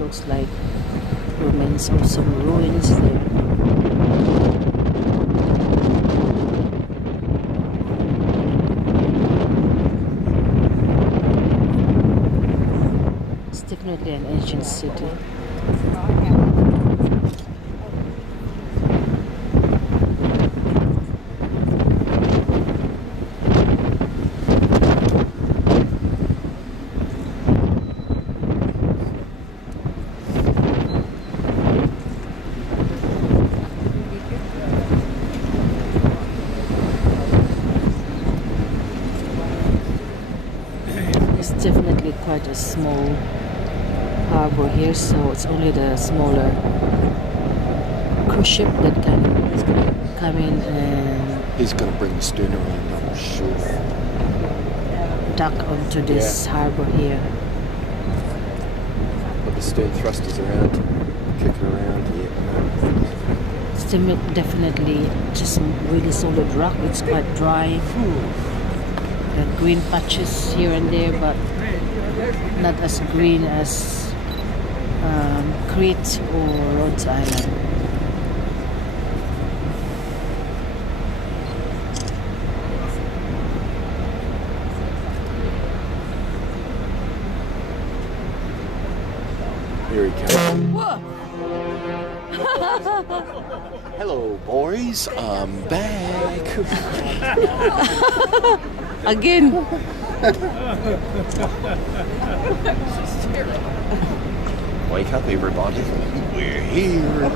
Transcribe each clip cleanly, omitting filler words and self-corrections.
looks like remains of some ruins there. It's definitely an ancient city. Definitely quite a small harbor here, so it's only the smaller cruise ship that can come in and he's going to bring the stern around, I'm sure. Dock onto this harbor here. But the stern thrusters around, kicking around here. It's definitely just really solid rock. It's quite dry. There are green patches here and there, but not as green as Crete or Rhodes Island. Here he comes. Hello, boys. I'm back. Again. Wake up, everybody. We're here.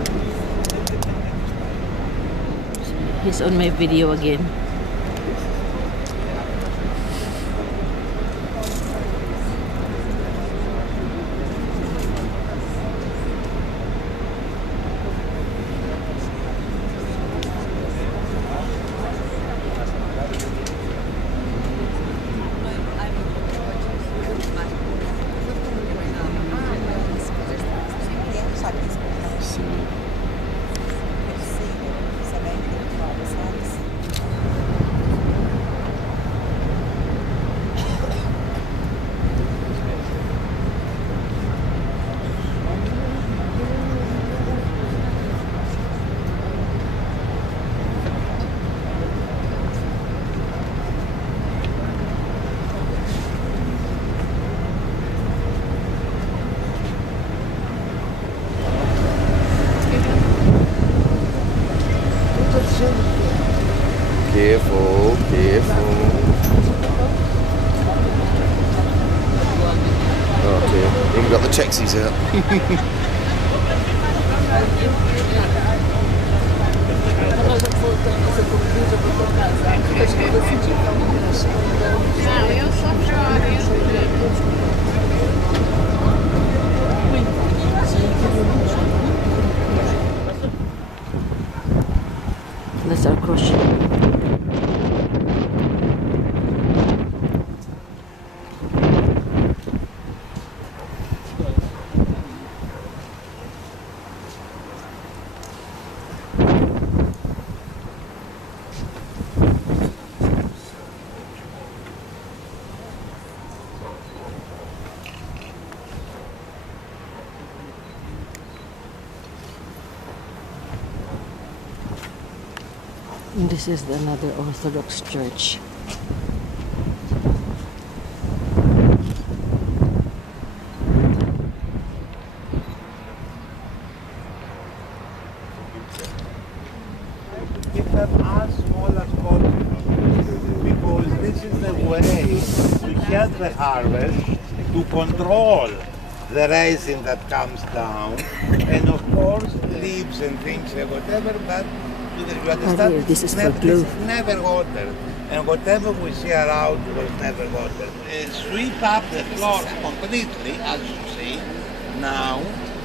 He's on my video again. Careful, careful. Oh dear, even got the taxis out. That's our cruise ship. And this is another Orthodox church. We have as small as possible because this is the way to help the harvest, to control the resin that comes down, and of course leaves and things and whatever, but you understand, This is for glue. This is never water, and whatever we see around was never water. Sweep up the floor completely, as you see now,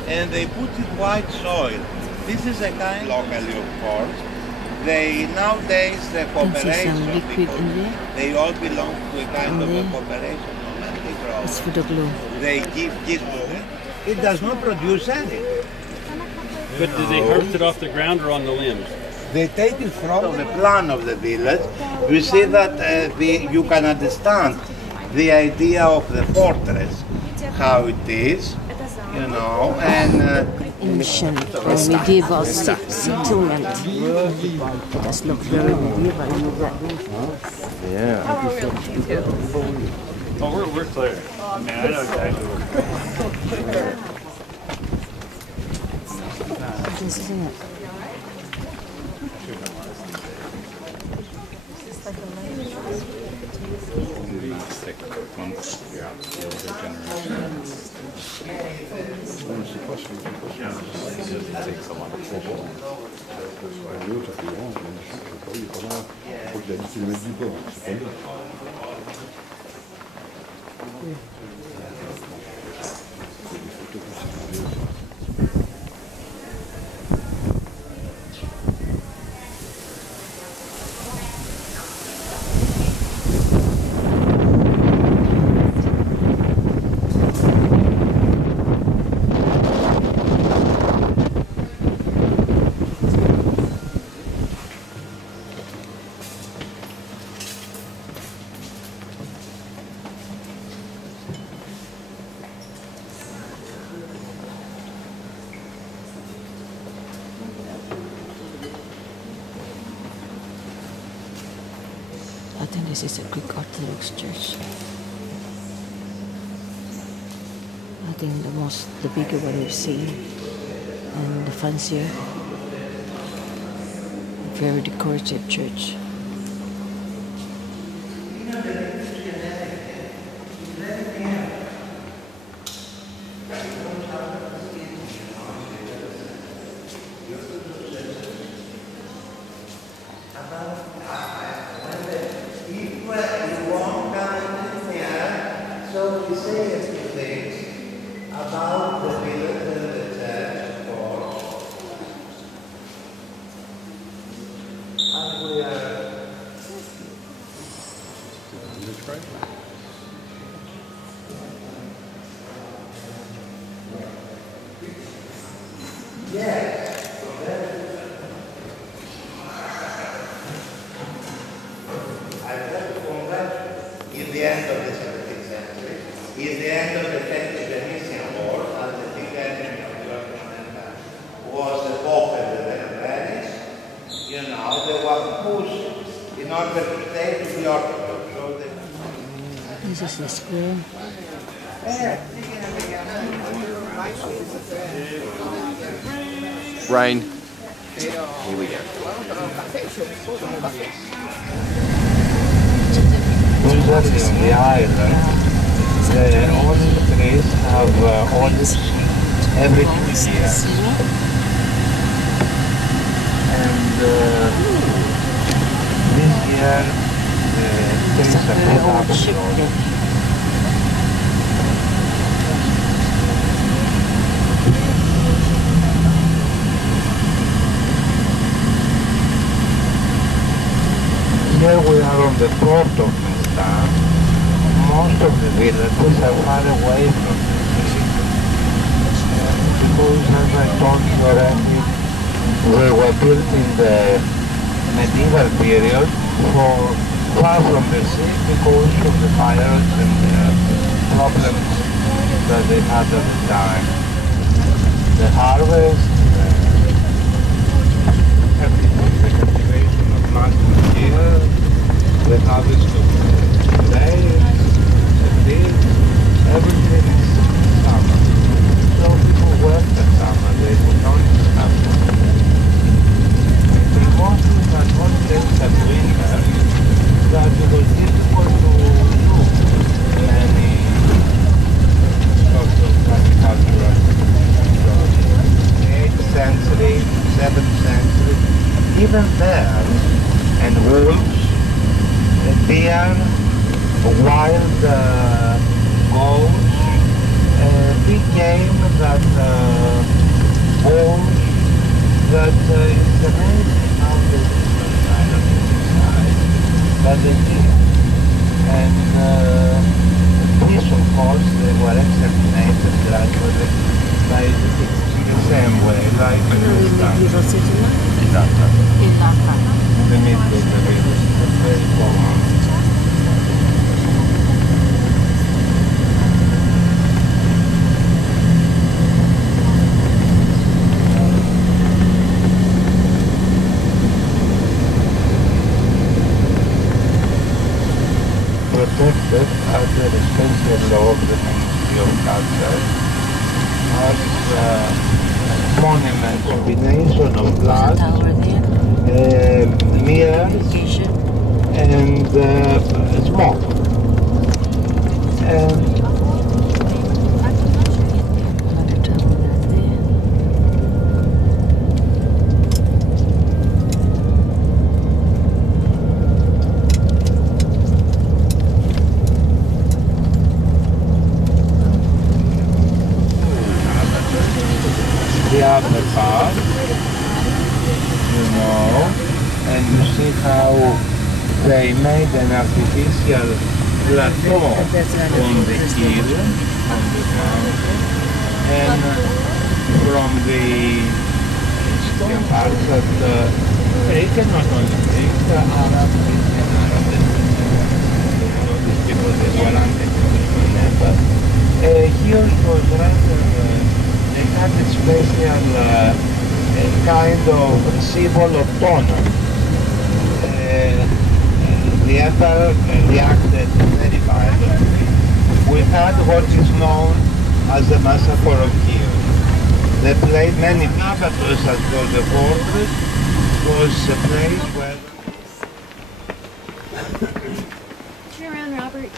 and they put it white soil. This is a kind locally, of course. They nowadays the cooperation, some liquid in there. they all belong to a kind of a cooperation. It's for the glue. They give to it. It does not produce any. But do they harvest it off the ground or on the limbs? They take it from the plan of the village. You see that you can understand the idea of the fortress, how it is, you know, and Ancient or medieval settlement. It does look very medieval. Yeah. Oh, we're clear. I mean, I know exactly where. This is it. I think this is a Greek Orthodox church. I think the bigger one we've seen, and the fancier, very decorative church. Is the end of the 17th century, is the end of the Venetian War, as the big enemy of the Ottoman Empire was the Pope and the Venice. You know, they were pushed in order to stay to the Orthodox. So This is the square. Rain. Here we go. usually on the island, all the trees have olives every 2 years. And this year, the trees are put up with olives. Here we are on the port of Mecta. Most of the villages are far away from the city. Because, as I told you already, they were built in the medieval period far from the sea because of the pirates and the problems that they had at the time. The harvest, everything, the cultivation of mushrooms here, the harvest of maize, the fields, everything is summer. So people work at summer, they would not have to. The important that one place at winter, that it was difficult to do many sorts of agricultural jobs. The 8th century, 7th century, even bears and wolves, deer, wild goats, big game that wolves, that it's amazing how they different kind of inside, but they did. And these of course they were exterminated gradually by the same way, like Medieval settlement? the midwinter village, very common. erected at the special law of the Ministry of Culture as monument combination of There's a glass, tower there. mirrors, Location. and smoke. And Another tower right there. the other part, you know, and you see how they made an artificial plateau on the hill, on the mountain, and from the Eastern parts that they cannot only take Arab and Arab these people, they were anti-Muslim, here was rather they had a special kind of symbol of honor. The emperor reacted very violently. We had what is known as the massacre of Chios. They played many Anavatos, as was the fortress, was a place where... Turn around, Robert.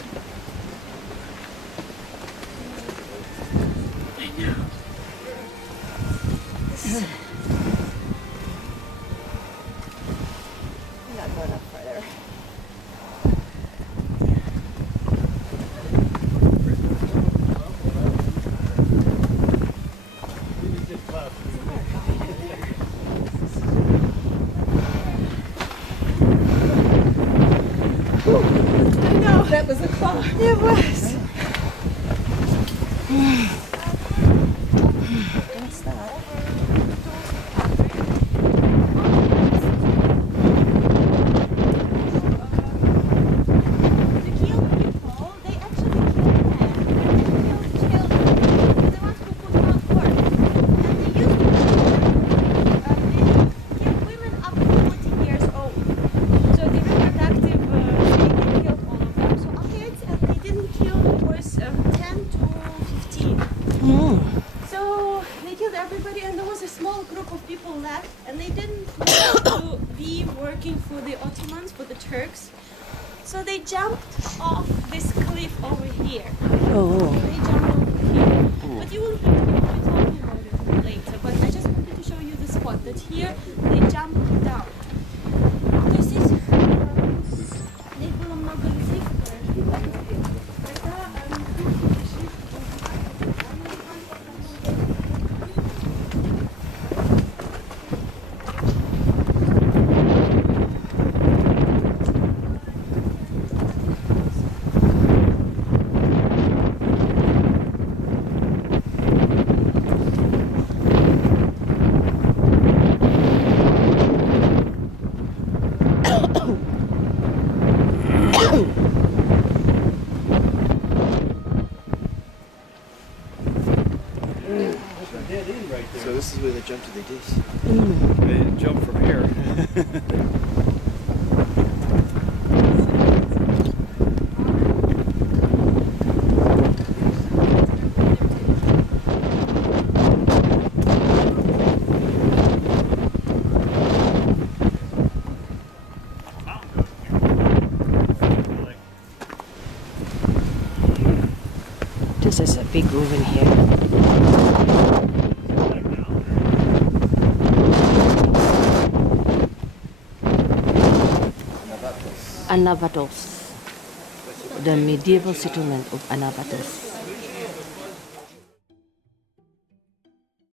I'm not going up further. I know, that was a claw. It was. Don't stop. Everybody, and there was a small group of people left, and they didn't want to be working for the Ottomans, for the Turks, so they jumped off this cliff over here. Oh. They jumped over here. But you will hear me talking about it later, but I just wanted to show you the spot, that here they jumped down. This is не было много людей, So this is where they jump to the dish. They didn't jump from here. This is a big room in here. Anavatos, the medieval settlement of Anavatos.